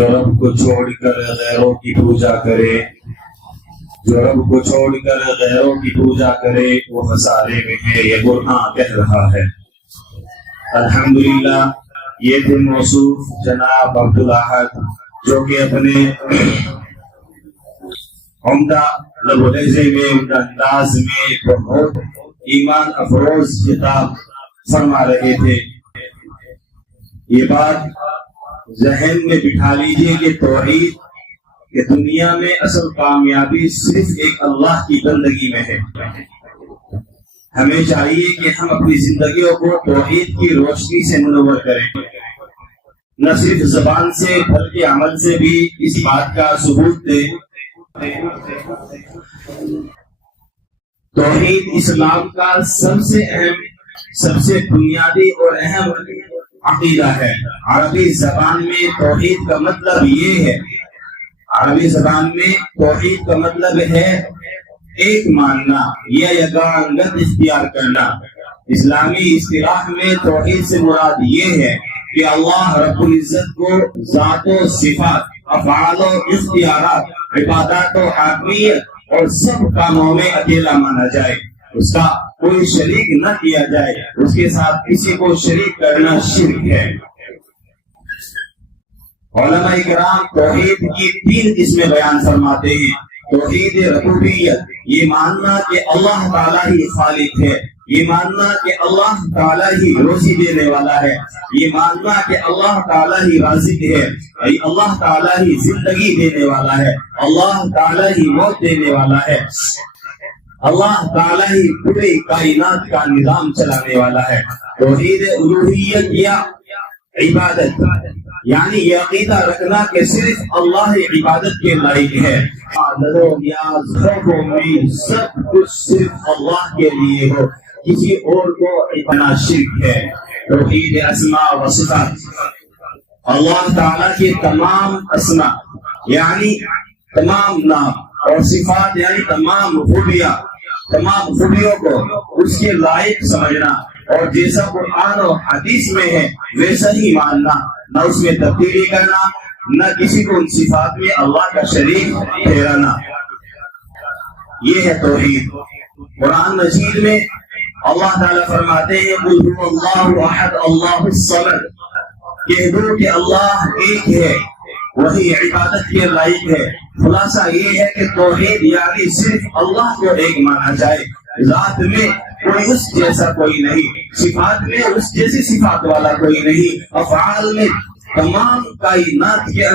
جو رب کو چھوڑ کر غیروں کی پوجا کرے، جو رب کو چھوڑ کر غیروں کی پوجا کرے وہ خسارے میں ہے، یہ قرآن کہہ رہا ہے۔ الحمدللہ یہ تھے موصوف جناب عبدالاحد، جو کہ اپنے عمدہ لب و لہجے میں، عمدہ انداز میں بہت ایمان افروز خطاب فرما رہے تھے۔ یہ بات ذہن میں بٹھا لیجئے کہ توحید کہ دنیا میں اصل کامیابی صرف ایک اللہ کی بندگی میں ہے۔ ہمیں چاہیے کہ ہم اپنی زندگیوں کو توحید کی روشنی سے منور کریں، نہ صرف زبان سے بلکہ عمل سے بھی اس بات کا ثبوت دیں۔ توحید اسلام کا سب سے اہم، سب سے بنیادی اور اہم عقیدہ ہے۔ عربی زبان میں توحید کا مطلب یہ ہے، عربی زبان میں توحید کا مطلب ہے ایک ماننا یا یگانگت اختیار کرنا۔ اسلامی اصطلاح میں توحید سے مراد یہ ہے کہ اللہ رب العزت کو ذات و صفات، افعال و اختیارات، عبادات و حاکمیت اور سب کاموں میں اکیلا مانا جائے، اس کا کوئی شریک نہ کیا جائے، اس کے ساتھ کسی کو شریک کرنا شرک ہے۔ علماء کرام توحید کی 3 قسمیں بیان فرماتے ہیں۔ توحید ربوبیت، یہ ماننا کہ اللہ تعالیٰ ہی خالق ہے، یہ ماننا کہ اللہ تعالیٰ ہی روزی دینے والا ہے، یہ ماننا کہ اللہ تعالیٰ ہی رازق ہے، اللہ تعالیٰ ہی زندگی دینے والا ہے، اللہ تعالیٰ ہی موت دینے والا ہے، اللہ تعالیٰ ہی پوری کائنات کا نظام چلانے والا ہے۔ توحید الوہیت یا عبادت، یعنی یہ عقیدہ رکھنا کہ صرف اللہ عبادت کے لائق ہے، سب کچھ صرف اللہ کے لیے ہو، کسی اور کو اتنا شرک ہے۔ توحید اسماء و صفات، اللہ تعالیٰ کے تمام اسماء یعنی تمام نام اور صفات یعنی تمام خوبیوں کو اس کے لائق سمجھنا، اور جیسا قرآن و حدیث میں ہے ویسا ہی ماننا، نہ اس میں تبدیلی کرنا، نہ کسی کو ان صفات میں اللہ کا شریک ٹھہرانا۔ یہ ہے توحید۔ قرآن مجید میں اللہ تعالیٰ فرماتے ہیں قل هو اللہ احد اللہ الصمد، کہہ دو کہ اللہ ایک ہے، وہی عبادت کے لائق ہے۔ خلاصہ یہ ہے کہ توحید یعنی صرف اللہ کو ایک مانا جائے، ذات میں کوئی اس جیسا کوئی نہیں، صفات میں اس جیسی صفات والا کوئی نہیں، افعال میں تمام کائنات کے